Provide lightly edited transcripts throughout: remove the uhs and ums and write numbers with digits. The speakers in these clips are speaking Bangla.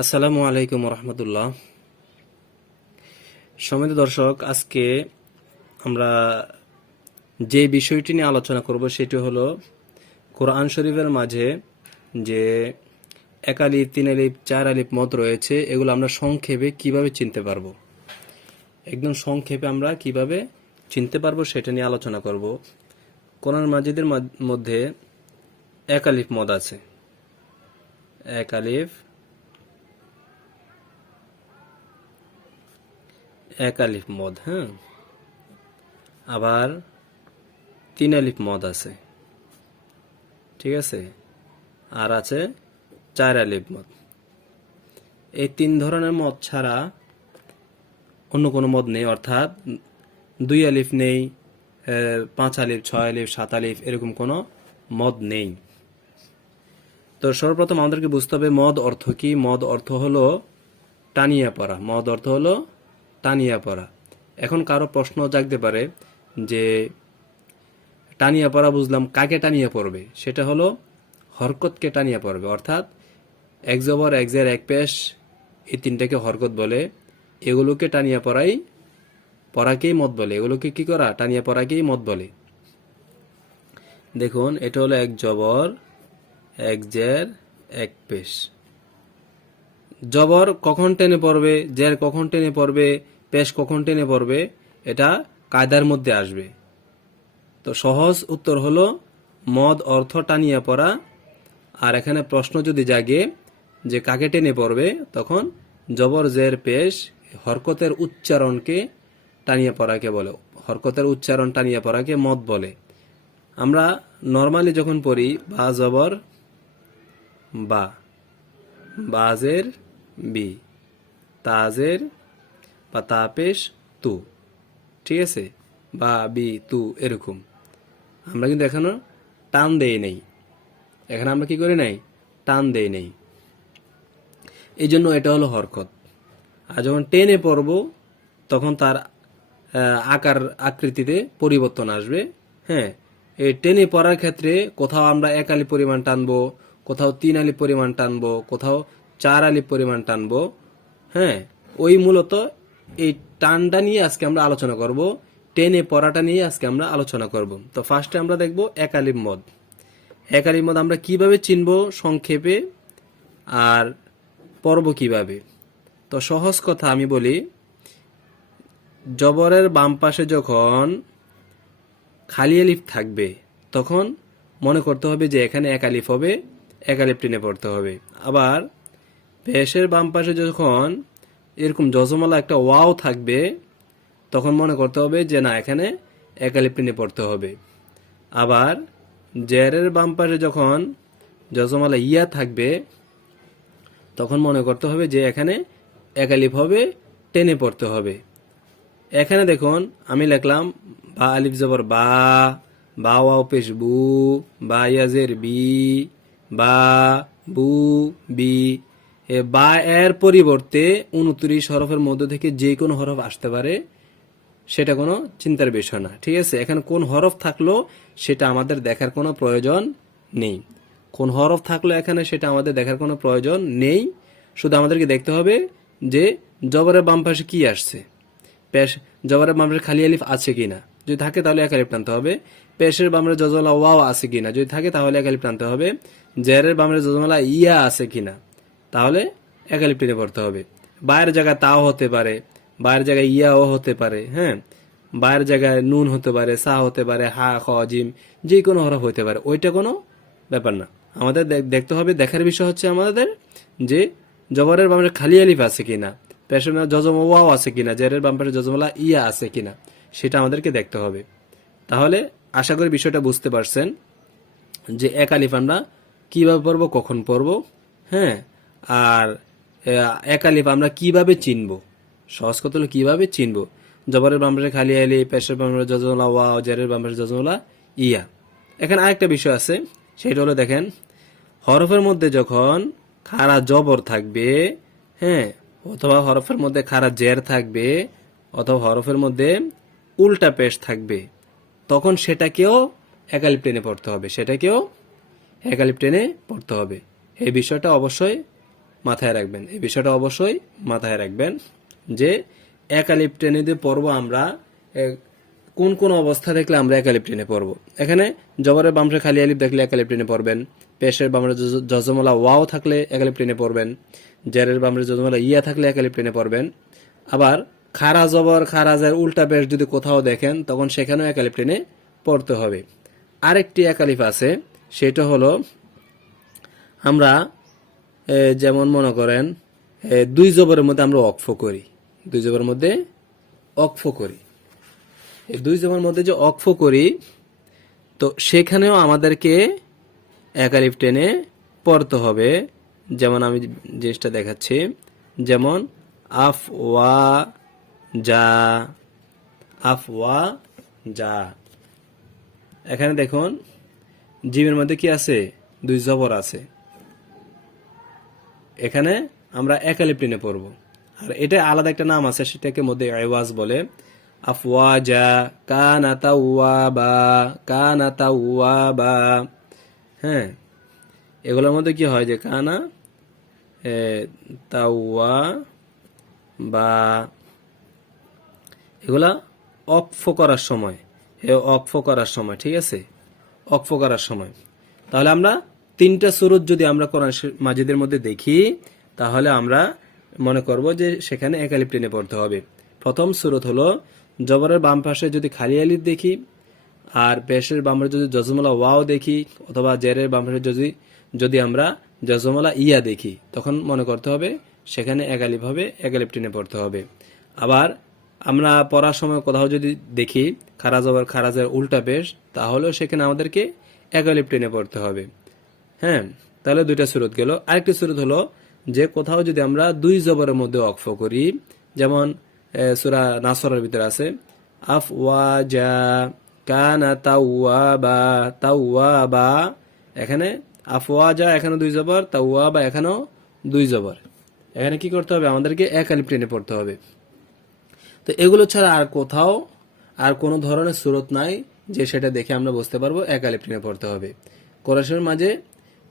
আসসালামু আলাইকুম রহমতুল্লাহ। সম্মানিত দর্শক, আজকে আমরা যে বিষয়টি নিয়ে আলোচনা করব সেটি হলো কোরআন শরীফের মাঝে যে এক আলিফ, তিন আলিফ, চার আলিফ মত রয়েছে, এগুলো আমরা সংক্ষেপে কিভাবে চিনতে পারবো, একদম সংক্ষেপে আমরা কিভাবে চিনতে পারবো সেটা নিয়ে আলোচনা করব। কোরআন মাজিদের মধ্যে এক আলিফ মদ আছে, এক আলিফ, এক আলিফ মদ, হ্যাঁ। আবার তিন আলিফ মদ আছে, ঠিক আছে। আর আছে চার আলিফ মদ। এই তিন ধরনের মদ ছাড়া অন্য কোনো মদ নেই, অর্থাৎ দুই আলিফ নেই, পাঁচ আলিফ, ছয় আলিফ, সাত আলিফ, এরকম কোনো মদ নেই। তো সর্বপ্রথম আমাদেরকে বুঝতে হবে মদ অর্থ কি। মদ অর্থ হলো টানিয়া পড়া। মদ অর্থ হলো টানিয়া পড়া। এখন কারো প্রশ্ন জাগতে পারে যে টানিয়া পড়া বুঝলাম, কাকে টানিয়া পড়বে? সেটা হলো হরকতকে টানিয়া পড়বে, অর্থাৎ এক জবর, এক জের, এক পেশ, এই তিনটাকে হরকত বলে। এগুলোকে টানিয়া পড়াকেই মদ বলে। এগুলোকে কি করা? টানিয়া পড়াকেই মদ বলে। দেখুন, এটা হলো এক জবর, এক জের, এক পেশ। জবর কখন টেনে পড়বে, জের কখন টেনে পড়বে, পেশ কখন টেনে পড়বে, এটা কায়দার মধ্যে আসবে। তো সহজ উত্তর হলো মদ অর্থ টানিয়া পড়া। আর এখানে প্রশ্ন যদি জাগে যে কাকে টেনে পড়বে, তখন জবর, জের, পেশ, হরকতের উচ্চারণকে টানিয়া পড়াকে বলে। হরকতের উচ্চারণ টানিয়া পড়াকে মদ বলে। আমরা নর্মালি যখন পড়ি বা জবর বা, বাজের বি, তাজের বা তাপেশ তু, ঠিক আছে, বা বি তু, এরকম আমরা কিন্তু এখনো টান দেই নেই। এখানে আমরা কি করি নাই? টান দেই নেই। এই জন্য এটা হলো হরকত। আর যখন টেনে পড়ব তখন তার আকার আকৃতিতে পরিবর্তন আসবে। হ্যাঁ, এই টেনে পড়ার ক্ষেত্রে কোথাও আমরা এক আলি পরিমাণ টানবো, কোথাও তিন আলি পরিমাণ টানবো, কোথাও চার আলি পরিমাণ টানবো। হ্যাঁ, ওই মূলত এই টানটা নিয়ে আজকে আমরা আলোচনা করব। টেনে পড়াটা নিয়ে আজকে আমরা আলোচনা করব। তো ফার্স্টে আমরা দেখব এক আলিফ মদ। এক আলিফ মদ আমরা কিভাবে চিনব সংক্ষেপে, আর পড়ব কিভাবে? তো সহজ কথা আমি বলি, জবরের বাম পাশে যখন খালি আলিফ থাকবে তখন মনে করতে হবে যে এখানে এক আলিফ হবে, এক আলিফ টেনে পড়তে হবে। আবার পেশের বাম পাশে যখন এরকম জজমালা একটা ওয়াও থাকবে তখন মনে করতে হবে যে না, এখানে এক আলিফ টেনে পড়তে হবে। আবার জেরের বাম পাশে যখন জজমালা ইয়া থাকবে তখন মনে করতে হবে যে এখানে এক আলিফ হবে, টেনে পড়তে হবে। এখানে দেখুন আমি লিখলাম বা আলিফ জবর বা, বা ওয়াও পেশ বু, বা ইয়াজের বি, বা বু বি। বা এর পরিবর্তে 29 হরফের মধ্যে থেকে যে কোনো হরফ আসতে পারে, সেটা কোনো চিন্তার বিষয় না, ঠিক আছে। এখানে কোন হরফ থাকলো সেটা আমাদের দেখার কোনো প্রয়োজন নেই। কোন হরফ থাকলো এখানে সেটা আমাদের দেখার কোনো প্রয়োজন নেই। শুধু আমাদেরকে দেখতে হবে যে জবরের বাম পাশে কি আসছে। পেশ জবরের বাম পাশে খালি আলিফ আছে কিনা, যদি থাকে তাহলে এক আলিফ টানতে হবে। পেশের বামরে জজমালা ওয়াও আছে কিনা, যদি থাকে তাহলে এক আলিফ টানতে হবে। জেরের বামরে জজমালা ইয়া আছে কিনা, তাহলে এক আলিফ টেনে পড়তে হবে। বায়ের জায়গায় তাও হতে পারে, বায়ের জায়গায় ইয়াও হতে পারে, হ্যাঁ, বায়ের জায়গায় নুন হতে পারে, সা হতে পারে, হা, খ, জিম, যে কোনো হরফ হতে পারে, ওইটা কোনো ব্যাপার না। আমাদের দেখতে হবে, দেখার বিষয় হচ্ছে আমাদের যে জবরের বামে খালি আলিফ আছে কিনা, পেশের জজম ওয়াও আছে কিনা, জেরের বাম পাশে জজমলা ইয়া আছে কিনা, সেটা আমাদেরকে দেখতে হবে। তাহলে আশা করি বিষয়টা বুঝতে পারছেন যে এক আলিফ আমরা কিভাবে পড়বো, কখন পড়বো, হ্যাঁ। আর এক আলিফ আমরা কিভাবে চিনবো, সহজ কথা হলো কিভাবে চিনবো। জবরের বাম পাশে খালি আলিফ, পেশের বাম পাশে জজমলা ওয়াও, জেরের বাম পাশে জজমলা ইয়া। এখানে আরেকটা বিষয় আছে, সেটা হলো দেখেন, হরফের মধ্যে যখন খাড়া জবর থাকবে, হ্যাঁ, অথবা হরফের মধ্যে খাড়া জের থাকবে, অথবা হরফের মধ্যে উল্টা পেশ থাকবে, তখন সেটাকেও এক আলিফ টেনে পড়তে হবে, সেটাকেও এক আলিফ টেনে পড়তে হবে। এই বিষয়টা অবশ্যই মাথায় রাখবেন, এই বিষয়টা অবশ্যই মাথায় রাখবেন যে এক আলিফ টেনে দিয়ে পড়বো আমরা কোন কোন অবস্থা দেখলে আমরা এক আলিফ টেনে পড়বো। এখানে জবরের বামরে খালি আলিফ দেখলে এক আলিফ টেনে পড়বেন, পেশের বামরে জজমলা ওয়াও থাকলে এক আলিফ টেনে পড়বেন, জেরের বামরে জজমলা ইয়া থাকলে এক আলিফ টেনে পড়বেন। আবার খারা জবর খারাজের উল্টা পেশ যদি কোথাও দেখেন তখন সেখানেও এক আলিফ টেনে পড়তে হবে। আরেকটি এক আলিফ আছে, সেটা হলো আমরা যেমন মনে করেন দুই জবরের মধ্যে আমরা অক্ফ করি, দুই জবরের মধ্যে অক্ফ করি, এই দুই জবরের মধ্যে যে অক্ফ করি তো সেখানেও আমাদেরকে এক আলিফ টেনে পড়তে হবে। যেমন আমি জিনিসটা দেখাচ্ছি, যেমন আফ ওয়া যা, আফ ওয়া যা। এখানে দেখুন জিমের মধ্যে কি আছে, দুই জবর আছে, এখানে আমরা এক আলিফ টেনে পড়ব। আর এটা আলাদা একটা নাম আছে, সেটাকে মধ্যে আওয়াজ বলে, আফওয়াজা, কানা তাওয়াবা, কানা তাওয়াবা। হ্যাঁ, এগুলোর মধ্যে কি হয় যে কানা তাওয়াবা, এগুলা অক্ফ করার সময়, অক্ফ করার সময়, ঠিক আছে, অক্ফ করার সময়। তাহলে আমরা তিনটা সূরত যদি আমরা কোরআন মাজিদের মধ্যে দেখি তাহলে আমরা মনে করব যে সেখানে এক আলিফ টেনে পড়তে হবে। প্রথম সূরত হলো জবরের বাম পাশে যদি খালি আলিফ দেখি, আর পেশের বাম পাশে যদি জজমলা ওয়াও দেখি, অথবা জেরের বাম পাশে যদি আমরা জজমলা ইয়া দেখি, তখন মনে করতে হবে সেখানে এক আলিফ হবে, এক আলিফ টেনে পড়তে হবে। আবার আমরা পড়ার সময় কোথাও যদি দেখি খারা জবর খারাজের উল্টা পেশ, তাহলেও সেখানে আমাদেরকে এক আলিফ টেনে পড়তে হবে। হ্যাঁ, তাহলে দুইটা সূরত গেল। আরেকটি সূরত হলো যে কোথাও যদি আমরা দুই জবরের মধ্যে অক্ফ করি, যেমন সূরা নাসরের ভিতরে আছে আফওয়াজা, কানা তাওয়াবা, তাওয়াবা। এখানে আফওয়াজা এখানে দুই জবর, তাওয়াবা এখানেও দুই জবর। এখানে কি করতে হবে, আমাদেরকে এক আলিফ টেনে পড়তে হবে। তো এগুলো ছাড়া আর কোথাও আর কোনো ধরনের সূরত নাই যে সেটা দেখে আমরা বুঝতে পারবো এক আলিফ টেনে পড়তে হবে। কোরআনের মাঝে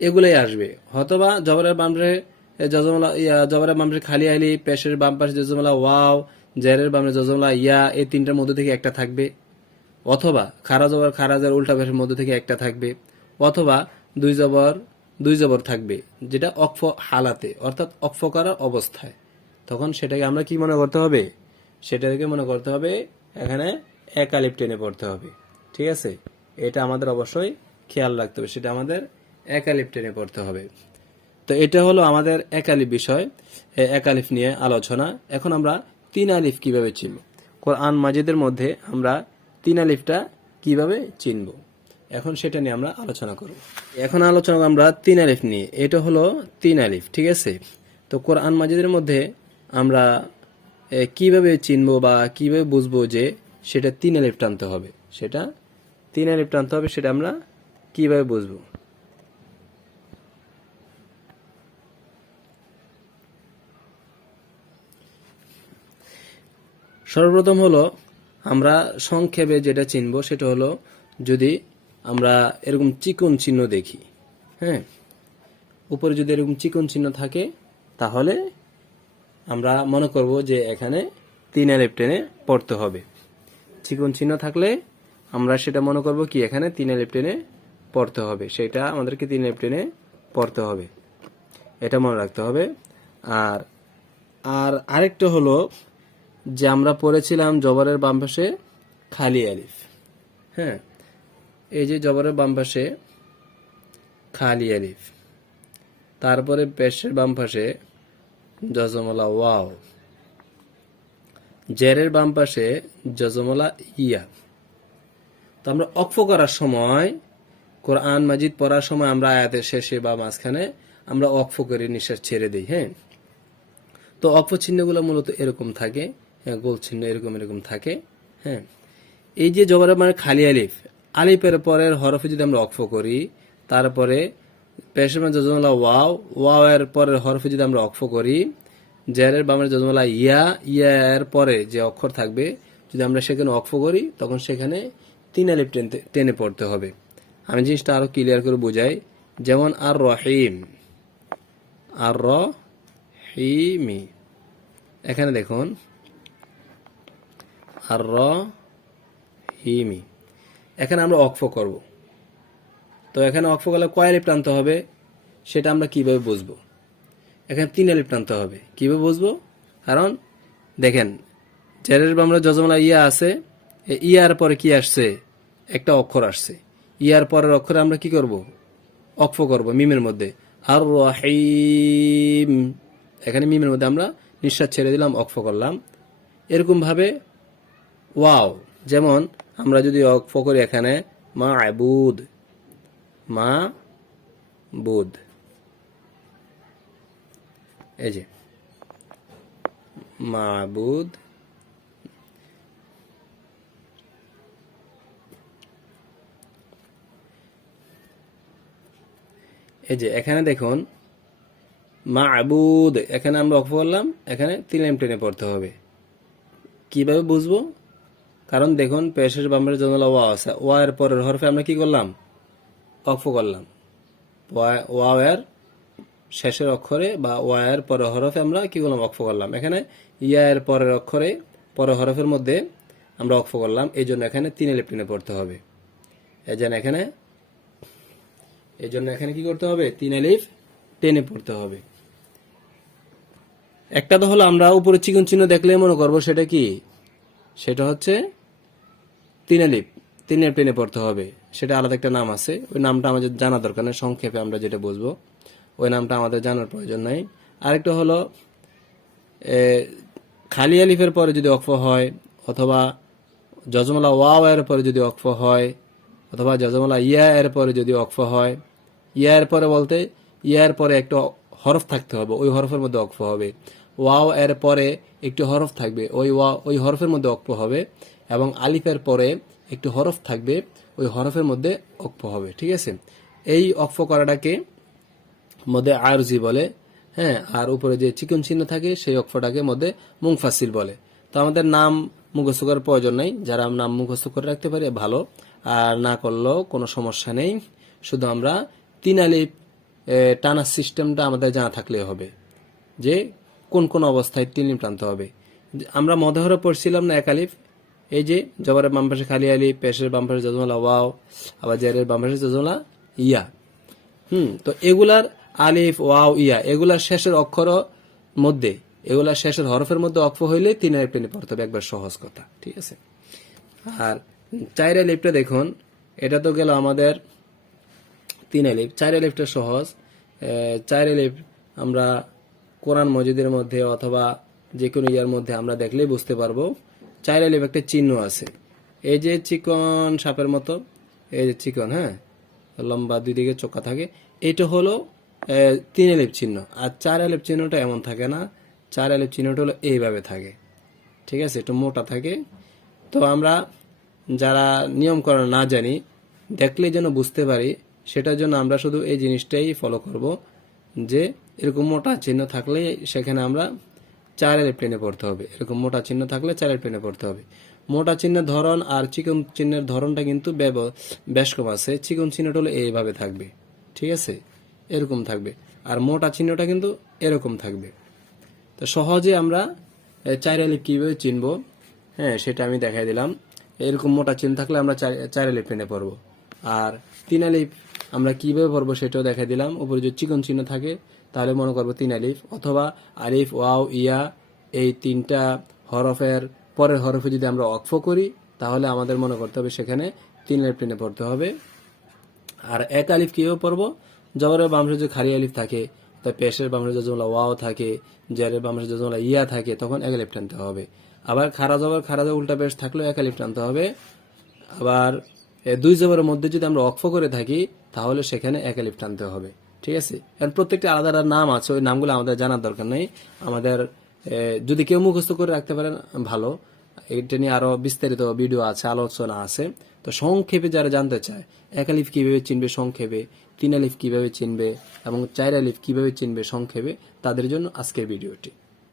এগুলাই আসবে, হয়তোবা জবরের বামরে জজমলা জবরের বামরে খালি আলিফ, পেশের বাম পাশে জজমলা ওয়াও, জেরের বামরে জজমলা ইয়া, এই তিনটার মধ্যে থেকে একটা থাকবে, অথবা খারা জবর খারাজের উল্টা পেশের মধ্যে থেকে একটা থাকবে, অথবা দুই জবর থাকবে, যেটা অক্ফ হালাতে, অর্থাৎ অক্ফ করার অবস্থায়। তখন সেটাকে আমরা কি মনে করতে হবে, সেটাকে মনে করতে হবে এখানে এক আলিফ টেনে পড়তে হবে। ঠিক আছে, এটা আমাদের অবশ্যই খেয়াল রাখতে হবে, সেটা আমাদের এক আলিফ টেনে পড়তে হবে। তো এটা হলো আমাদের এক আলিফ বিষয়, এক আলিফ নিয়ে আলোচনা। এখন আমরা তিন আলিফ কিভাবে চিনব, কোরআন মাজিদের মধ্যে আমরা তিন আলিফটা কিভাবে চিনব, এখন সেটা নিয়ে আমরা আলোচনা করব। এখন আলোচনা আমরা তিন আলিফ নিয়ে, এটা হলো তিন আলিফ। ঠিক আছে, তো কোরআন মাজিদের মধ্যে আমরা কিভাবে চিনবো বা কিভাবে বুঝবো যে সেটা তিন আলিফ টানতে হবে, সেটা তিন আলিফ টানতে হবে, সেটা আমরা কিভাবে বুঝবো। সর্বপ্রথম হলো আমরা সংক্ষেপে যেটা চিনবো সেটা হলো যদি আমরা এরকম চিকন চিহ্ন দেখি, হ্যাঁ, উপরে যদি এরকম চিকন চিহ্ন থাকে তাহলে আমরা মনে করব যে এখানে তিন আলিফ টেনে পড়তে হবে। চিকন চিহ্ন থাকলে আমরা সেটা মনে করব কি এখানে তিন আলিফ টেনে পড়তে হবে, সেটা আমাদেরকে তিন আলিফ টেনে পড়তে হবে, এটা মনে রাখতে হবে। আর আর আরেকটা হলো যে আমরা পড়েছিলাম জবরের বাম পাশে খালি আলিফ, হ্যাঁ, এই যে জবরের বাম পাশে খালি আলিফ, তারপরে পেশের বাম পাশে জজমলা ওয়াও, জেরের বাম পাশে জজমলা ইয়া। তো আমরা অক্ফ করার সময়, কোরআন মাজিদ পড়ার সময় আমরা আয়াতের শেষে বা মাঝখানে আমরা অক্ফ করে নিঃশ্বাস ছেড়ে দিই। হ্যাঁ, তো অক্ফ চিহ্নগুলো মূলত এরকম থাকে, হ্যাঁ, গোল চিহ্ন এরকম এরকম থাকে। হ্যাঁ, এই যে জবরের মানে খালি আলিফ, আলিফের পরের হরফে যদি আমরা অক্ফ করি, তারপরে পেশের বামে জজমলা ওয়াও, ওয়াও এর পরের হরফে যদি আমরা অক্ফ করি, জেরের বামের জজমলা ইয়া, ইয়া এর পরে যে অক্ষর থাকবে যদি আমরা সেখানে অক্ফ করি, তখন সেখানে তিন আলিফ টেনে পড়তে হবে। আমি জিনিসটা আরো ক্লিয়ার করে বোঝাই, যেমন আর রহিম, আর হিমি। এখানে দেখুন আর র হিমি। এখানে আমরা অক্ফ করব। তো এখানে অক্ফ করলে কয় আলিফ টানতে হবে সেটা আমরা কিভাবে বুঝবো? এখানে 3 আলিফ টানতে হবে। কিভাবে বুঝবো? কারণ দেখেন জেরের বামরা যজমলা ইয়া আছে, ইয়ার পরে কি আসছে? একটা অক্ষর আসছে। ইয়ার পরের অক্ষরে আমরা কি করব? অক্ফ করব মিমের মধ্যে। আর রহিম, এখানে মিমের মধ্যে আমরা নিঃশ্বাস ছেড়ে দিলাম, অক্ফ করলাম। এরকম ভাবে ওয়াও, যেমন আমরা যদি অক্ফ করি এখানে মা'বুদ, মা'বুদ, এই যে মা'বুদ। এই যে এখানে দেখুন মা'বুদ, এখানে আমরা অক্ফ করলাম, এখানে 3 লাইন টেনে পড়তে হবে। কিভাবে বুঝবো? কারণ দেখুন পেশের বামের জন্য ওয়া আছে, ওয়া এর পরের হরফে আমরা কি করলাম? অক্ফ করলাম। ওয়া এর শেষের অক্ষরে বা ওয়া এর পরের হরফে আমরা কি করলাম? অক্ফ করলাম। এখানে ইয়া এর পরের অক্ষরে পরের হরফের মধ্যে আমরা অক্ফ করলাম, এই জন্য এখানে 3 আলিফ টেনে পড়তে হবে। এই জন্য এখানে কি করতে হবে? 3 আলিফ টেনে পড়তে হবে। একটা তো হলো আমরা উপরে চিকন চিহ্ন দেখলে মনে করবো সেটা কি? সেটা হচ্ছে 3 আলিফ টেনে পড়তে হবে। সেটা আলাদা একটা নাম আছে, ওই নামটা আমাদের জানা দরকার নেই, সংক্ষেপে আমরা যেটা বুঝবো ওই নামটা আমাদের জানার প্রয়োজন নাই। আরেকটা হলো খালি আলিফের পরে যদি অক্ফ হয়, অথবা যজমলা ওয়াও এর পরে যদি অক্ফ হয়, অথবা যজমলা ইয়া এর পরে যদি অক্ফ হয়। ইয়া এর পরে বলতে ইয়া এর পরে একটা হরফ থাকতে হবে, ওই হরফের মধ্যে অক্ফ হবে। ওয়াও এর পরে একটি হরফ থাকবে, ওই হরফের মধ্যে অক্ফ হবে। এবং আলিফের পরে একটি হরফ থাকবে, ওই হরফের মধ্যে অক্ফ হবে। ঠিক আছে, এই অক্ফ করাটাকে মধ্যে আরজি বলে। হ্যাঁ, আর উপরে যে চিকন চিহ্ন থাকে সেই অক্ষরটাকে মধ্যে মুনফাসিল বলে। তো আমাদের নাম মুখস্থ করার প্রয়োজন নেই, যারা নাম মুখস্থ করে রাখতে পারি ভালো, আর না করলেও কোনো সমস্যা নেই। শুধু আমরা 3 আলিফ টানার সিস্টেমটা আমাদের জানা থাকলেই হবে, যে কোন কোন অবস্থায় 3 আলিফ টানতে হবে। আমরা মধ্যহরে পড়ছিলাম না 1 আলিফ, এই যে জবরের বাম পাশে খালি আলিফ, পেশের বাম পাশে যজমলা ওয়াও, আবার জেরের বাম পাশে যজমলা ইয়া। তো এগুলার আলিফ ওয়াও ইয়া এগুলার শেষের অক্ষর মধ্যে, এগুলার শেষের হরফের মধ্যে অক্ফ হইলে 3 আলিফ টেনে পড়তে হবে, একবার সহজ কথা। ঠিক আছে, আর 4 আলিফটা দেখুন, এটা তো গেল আমাদের 3 আলিফ। 4 আলিফটা সহজ। 4 আলিফ আমরা কোরআন মজিদের মধ্যে অথবা যে কোনো ইয়ার মধ্যে আমরা দেখলেই বুঝতে পারবো। 4 আলিফ একটা চিহ্ন আছে, এই যে চিকন সাপের মতো, এই যে চিকন, হ্যাঁ, লম্বা, দুই দিকে চোখা থাকে, এটা হলো 3 আলিফ চিহ্ন। আর 4 আলিফ চিহ্নটা এমন থাকে না, 4 আলিফ চিহ্নটা হলো এইভাবে থাকে। ঠিক আছে, একটু মোটা থাকে। তো আমরা যারা নিয়মকরণ না জানি, দেখলে যেন বুঝতে পারি, সেটার জন্য আমরা শুধু এই জিনিসটাই ফলো করব, যে এরকম মোটা চিহ্ন থাকলে সেখানে আমরা 4 আলিফ টেনে পড়তে হবে। এরকম মোটা চিহ্ন থাকলে 4 আলিফ টেনে পড়তে হবে। মোটা চিহ্নের ধরন আর চিকন চিহ্নের ধরনটা কিন্তু বেশ কম আছে। চিকন চিহ্নটা হলো এইভাবে থাকবে, ঠিক আছে, এরকম থাকবে। আর মোটা চিহ্নটা কিন্তু এরকম থাকবে। তো সহজে আমরা 4 আলিফ কিভাবে চিনব, হ্যাঁ, সেটা আমি দেখাই দিলাম। এরকম মোটা চিহ্ন থাকলে আমরা 4 আলিফ টেনে পড়বো। আর 3 আলিফ আমরা কিভাবে পড়বো সেটাও দেখাই দিলাম। উপরে যদি চিকন চিহ্ন থাকে তাহলে মনে করবো 3 আলিফ, অথবা আলিফ ওয়াও ইয়া এই 3টা হরফের পরের হরফে যদি আমরা অক্ফ করি তাহলে আমাদের মনে করতে হবে সেখানে 3 আলিফ টেনে পড়তে হবে। আর 1 আলিফ কিভাবে পড়বো? জবরের বাম পাশে যদি খালি আলিফ থাকে, তাই পেশের বাম পাশে যজমলা ওয়াও থাকে, জেরের বাম পাশে যজমলা ইয়া থাকে, তখন 1 আলিফ টানতে হবে। আবার খারা জবর উল্টা পেশ থাকলেও 1 আলিফ টানতে হবে। আবার 2 জবরের মধ্যে যদি আমরা অক্ফ করে থাকি তাহলে সেখানে 1 আলিফ টানতে হবে। ঠিক আছে, এর প্রত্যেকটা আলাদা আলাদা নাম আছে, ওই নামগুলো আমাদের জানার দরকার নেই। আমাদের যদি কেউ মুখস্থ করে রাখতে পারেন ভালো, এটা নিয়ে আরো বিস্তারিত ভিডিও আছে, আলোচনা আছে। তো সংক্ষেপে যারা জানতে চায় 1 আলিফ কিভাবে চিনবে সংক্ষেপে, 3 আলিফ কিভাবে চিনবে এবং 4 আলিফ কিভাবে চিনবে সংক্ষেপে, তাদের জন্য আজকের ভিডিওটি।